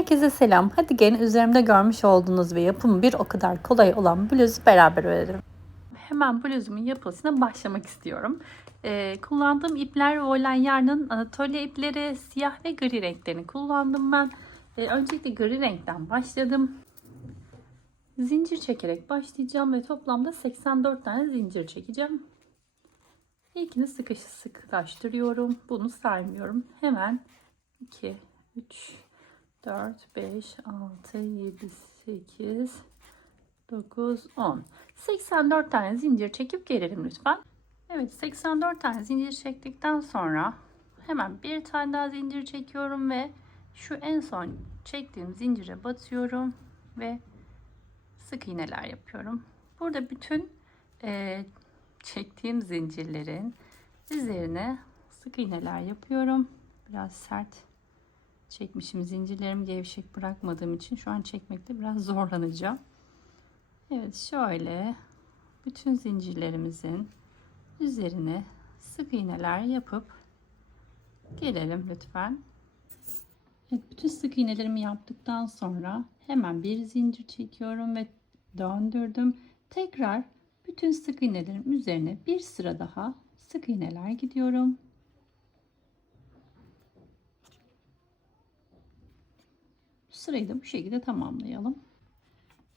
Herkese selam. Hadi gelin üzerimde görmüş olduğunuz ve yapımı bir o kadar kolay olan bluzu beraber örelim. Hemen bluzumun yapılışına başlamak istiyorum. Ee, kullandığım ipler Volen Yarn'ın Anatolia ipleri siyah ve gri renklerini kullandım ben. Ee, öncelikle gri renkten başladım. Zincir çekerek başlayacağım ve toplamda 84 tane zincir çekeceğim. İlkini sıkış sıkılaştırıyorum. Bunu saymıyorum. Hemen 2, 3, 4, 5, 6, 7, 8, 9, 10. 84 tane zincir çekip gelelim lütfen. Evet 84 tane zincir çektikten sonra hemen bir tane daha zincir çekiyorum ve şu en son çektiğim zincire batıyorum ve sık iğneler yapıyorum. Burada bütün e, çektiğim zincirlerin üzerine sık iğneler yapıyorum. Biraz sert çekmişim. Zincirlerimi gevşek bırakmadığım için şu an çekmekte biraz zorlanacağım. Evet şöyle bütün zincirlerimizin üzerine sık iğneler yapıp gelelim lütfen. Evet, bütün sık iğnelerimi yaptıktan sonra hemen bir zincir çekiyorum ve döndürdüm. Tekrar bütün sık iğnelerin üzerine bir sıra daha sık iğneler gidiyorum. Sırayı da bu şekilde tamamlayalım.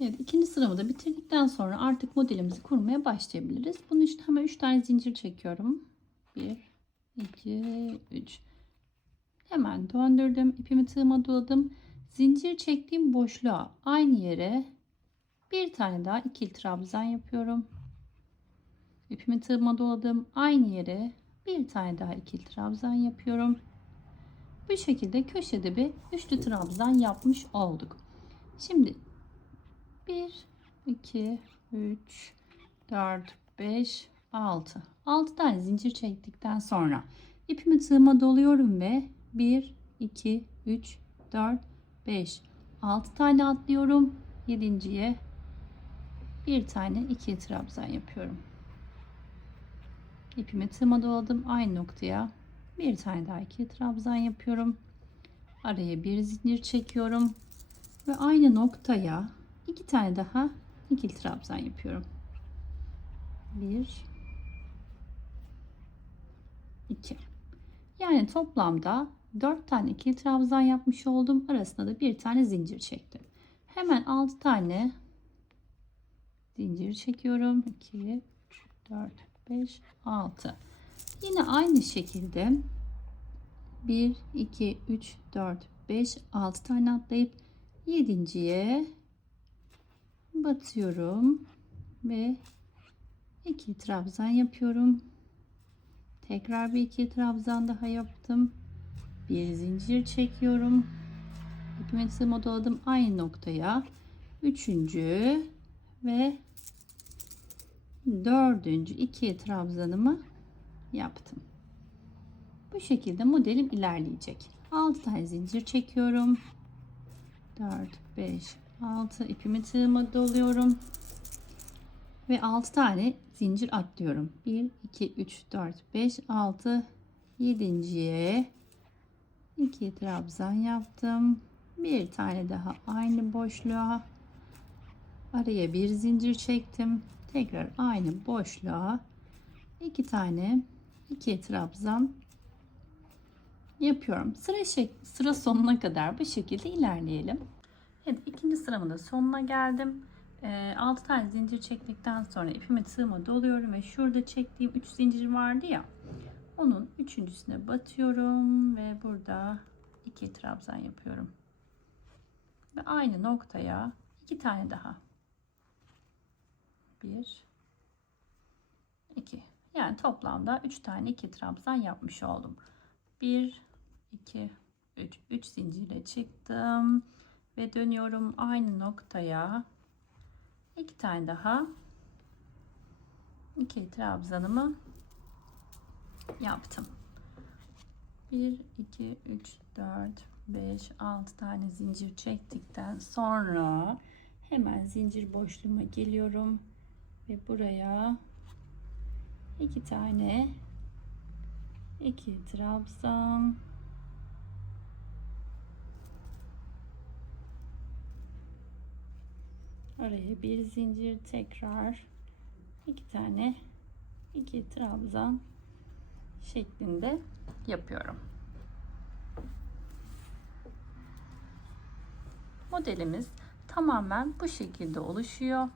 Evet ikinci sıramı da bitirdikten sonra artık modelimizi kurmaya başlayabiliriz. Bunun için hemen 3 tane zincir çekiyorum. 1, 2, 3. Hemen döndürdüm. ipimi tığıma doladım. Zincir çektiğim boşluğa aynı yere bir tane daha ikili trabzan yapıyorum. İpimi tığıma doladım. Aynı yere bir tane daha ikili trabzan yapıyorum. Bu şekilde köşede bir üçlü trabzan yapmış olduk. Şimdi 1, 2, 3, 4, 5, 6. 6 tane zincir çektikten sonra ipimi tığıma doluyorum ve 1, 2, 3, 4, 5, 6 tane atlıyorum. 7.ye bir tane iki trabzan yapıyorum. İpimi tığıma doladım. Aynı noktaya bir tane daha iki trabzan yapıyorum. Araya bir zincir çekiyorum. Ve aynı noktaya iki tane daha ikili trabzan yapıyorum. Bir, iki. Yani toplamda dört tane ikili trabzan yapmış oldum. Arasında da bir tane zincir çektim. Hemen altı tane zincir çekiyorum. 2, 3, 4, 5, 6. Yine aynı şekilde 1, 2, 3, 4, 5, 6 tane atlayıp 7.ye batıyorum ve 2 trabzan yapıyorum. Tekrar bir iki trabzan daha yaptım. Bir zincir çekiyorum. İpimi tığıma doladım aynı noktaya. Üçüncü ve dördüncü iki trabzanımı yaptım. Bu şekilde modelim ilerleyecek. 6 tane zincir çekiyorum. 4, 5, 6 ipimi tığıma doluyorum. Ve 6 tane zincir atlıyorum. 1, 2, 3, 4, 5, 6, 7.ye 2 trabzan yaptım. Bir tane daha aynı boşluğa araya bir zincir çektim. Tekrar aynı boşluğa iki tane iki trabzan yapıyorum. Sıra şek sıra sonuna kadar bu şekilde ilerleyelim. Evet ikinci sıramın da sonuna geldim. E, 6 tane zincir çektikten sonra ipimi tığıma doluyorum ve şurada çektiğim 3 zincir vardı ya. Onun üçüncüsüne batıyorum ve burada iki trabzan yapıyorum. Ve aynı noktaya iki tane daha. Bir. Yani toplamda üç tane iki trabzan yapmış oldum. Bir, iki, üç. Üç zincirle çıktım ve dönüyorum aynı noktaya. iki tane daha iki trabzanımı yaptım. 1 2 3 4 5 6 tane zincir çektikten sonra hemen zincir boşluğuma geliyorum ve buraya iki tane iki trabzan araya bir zincir tekrar iki tane iki trabzan şeklinde yapıyorum. Modelimiz tamamen bu şekilde oluşuyor.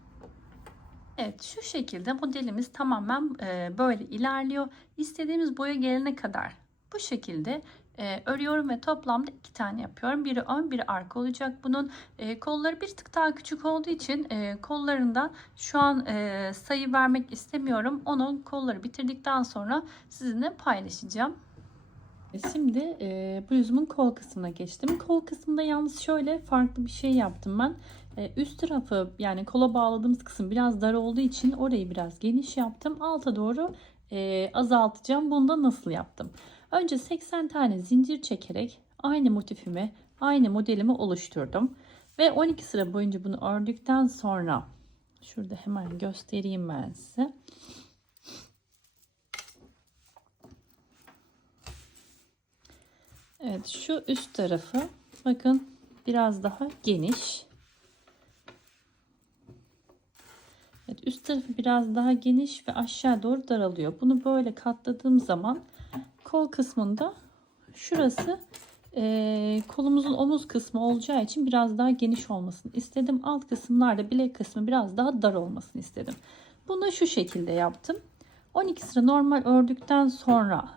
Evet şu şekilde modelimiz tamamen e, böyle ilerliyor. İstediğimiz boya gelene kadar bu şekilde e, örüyorum ve toplamda iki tane yapıyorum. Biri ön biri arka olacak. Bunun e, kolları bir tık daha küçük olduğu için e, kollarında şu an sayı vermek istemiyorum. Onu kolları bitirdikten sonra sizinle paylaşacağım. Şimdi e, bluzumun kol kısmına geçtim. Kol kısmında yalnız şöyle farklı bir şey yaptım ben. E, üst tarafı yani kola bağladığımız kısım biraz dar olduğu için orayı biraz geniş yaptım. Alta doğru e, azaltacağım. Bunu da nasıl yaptım? Önce 80 tane zincir çekerek aynı motifimi, aynı modelimi oluşturdum. Ve 12 sıra boyunca bunu ördükten sonra şurada hemen göstereyim ben size. Evet şu üst tarafı bakın biraz daha geniş. Evet, üst tarafı biraz daha geniş ve aşağı doğru daralıyor. Bunu böyle katladığım zaman kol kısmında şurası e, kolumuzun omuz kısmı olacağı için biraz daha geniş olmasını istedim. Alt kısımlarda bilek kısmı biraz daha dar olmasını istedim. Bunu şu şekilde yaptım. 12 sıra normal ördükten sonra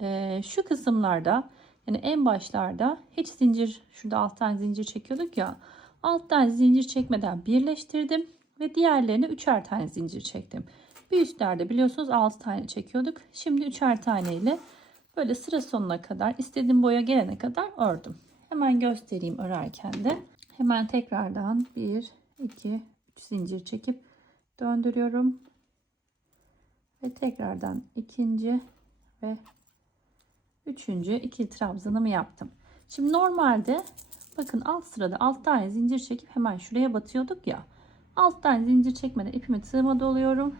e, şu kısımlarda yani en başlarda hiç zincir şurada alttan zincir çekiyorduk ya alttan zincir çekmeden birleştirdim ve diğerlerine üçer tane zincir çektim. Bir üstlerde biliyorsunuz 6 tane çekiyorduk. Şimdi üçer tane ile böyle sıra sonuna kadar istediğim boya gelene kadar ördüm. Hemen göstereyim örerken de. Hemen tekrardan 1 2 3 zincir çekip döndürüyorum. Ve tekrardan ikinci ve üçüncü iki trabzanımı yaptım. Şimdi normalde bakın alt sırada 6 tane zincir çekip hemen şuraya batıyorduk ya. Alttan zincir çekmeden ipimi tığıma doluyorum.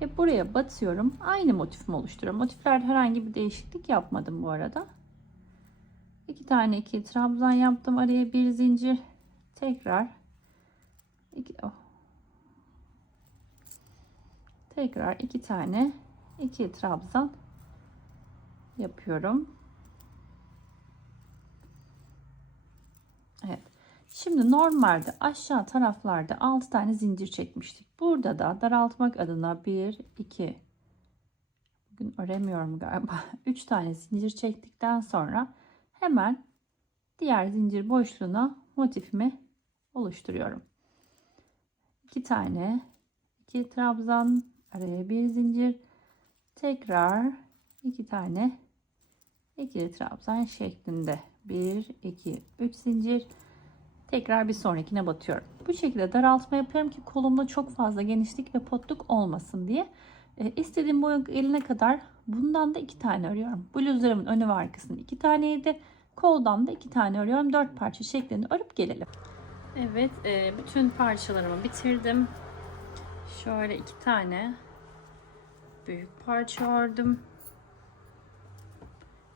Ve buraya batıyorum. Aynı motifimi oluşturuyorum. Motiflerde herhangi bir değişiklik yapmadım bu arada. İki tane iki trabzan yaptım. Araya bir zincir. Tekrar. iki, oh. Tekrar iki tane iki trabzan yapıyorum. Evet. Şimdi normalde aşağı taraflarda 6 tane zincir çekmiştik. Burada da daraltmak adına 1, 2, bugün öremiyorum galiba. 3 tane zincir çektikten sonra hemen diğer zincir boşluğuna motifimi oluşturuyorum. 2 tane, 2 trabzan, araya bir zincir, tekrar 2 tane ikili trabzan şeklinde 1, 2, 3 zincir Tekrar bir sonrakine batıyorum. Bu şekilde daraltma yapıyorum ki kolumda çok fazla genişlik ve potluk olmasın diye. E, istediğim boy eline kadar bundan da iki tane örüyorum. Bluzlarımın önü ve arkasını iki taneydi. Koldan da iki tane örüyorum. Dört parça şeklinde örüp gelelim. Evet e, bütün parçalarımı bitirdim. Şöyle iki tane büyük parça ördüm.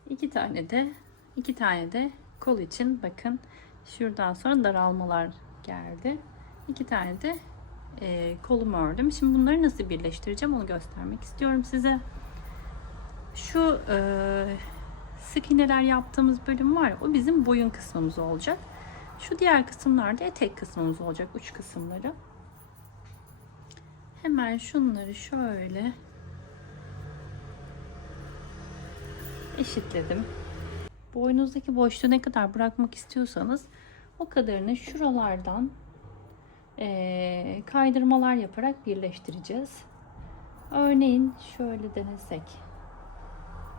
İki tane de iki tane de kol için bakın Şuradan sonra daralmalar geldi. İki tane de e, kolumu ördüm. Şimdi bunları nasıl birleştireceğim onu göstermek istiyorum size. Şu e, sık iğneler yaptığımız bölüm var ya, o bizim boyun kısmımız olacak. Şu diğer kısımlarda etek kısmımız olacak uç kısımları. Hemen şunları şöyle eşitledim. Boynunuzdaki boşluğu ne kadar bırakmak istiyorsanız o kadarını şuralardan e, kaydırmalar yaparak birleştireceğiz. Örneğin şöyle denesek.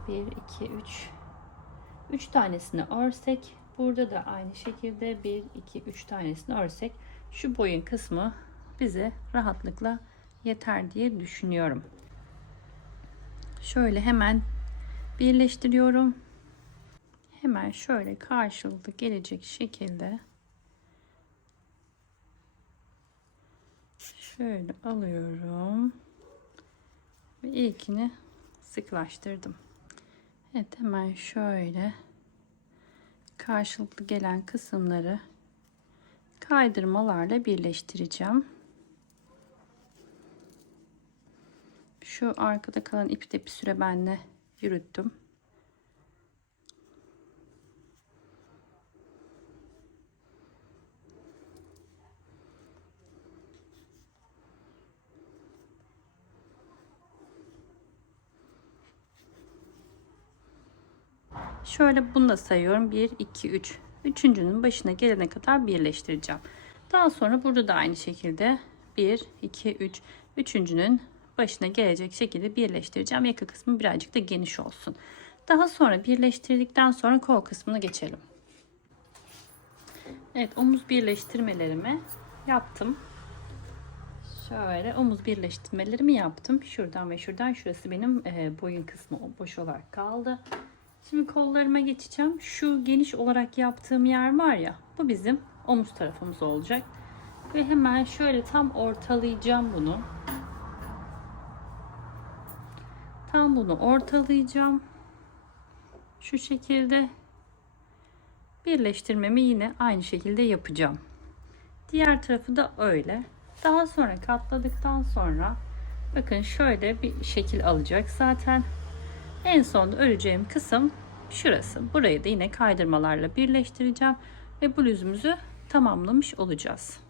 1, 2, 3. 3 tanesini örsek. Burada da aynı şekilde 1, 2, 3 tanesini örsek. Şu boyun kısmı bize rahatlıkla yeter diye düşünüyorum. Şöyle hemen birleştiriyorum hemen şöyle karşılıklı gelecek şekilde şöyle alıyorum ve ilkini sıklaştırdım. Evet hemen şöyle karşılıklı gelen kısımları kaydırmalarla birleştireceğim. Şu arkada kalan ipi de bir süre benle yürüttüm. Şöyle bunu da sayıyorum. 1, 2, 3. Üçüncünün başına gelene kadar birleştireceğim. Daha sonra burada da aynı şekilde 1, 2, 3. Üçüncünün başına gelecek şekilde birleştireceğim. Yaka kısmı birazcık da geniş olsun. Daha sonra birleştirdikten sonra kol kısmına geçelim. Evet omuz birleştirmelerimi yaptım. Şöyle omuz birleştirmelerimi yaptım. Şuradan ve şuradan şurası benim e, boyun kısmı boş olarak kaldı. Şimdi kollarıma geçeceğim. Şu geniş olarak yaptığım yer var ya bu bizim omuz tarafımız olacak. Ve hemen şöyle tam ortalayacağım bunu. Tam bunu ortalayacağım. Şu şekilde birleştirmemi yine aynı şekilde yapacağım. Diğer tarafı da öyle. Daha sonra katladıktan sonra bakın şöyle bir şekil alacak zaten. En sonunda öreceğim kısım şurası. Burayı da yine kaydırmalarla birleştireceğim ve bluzumuzu tamamlamış olacağız.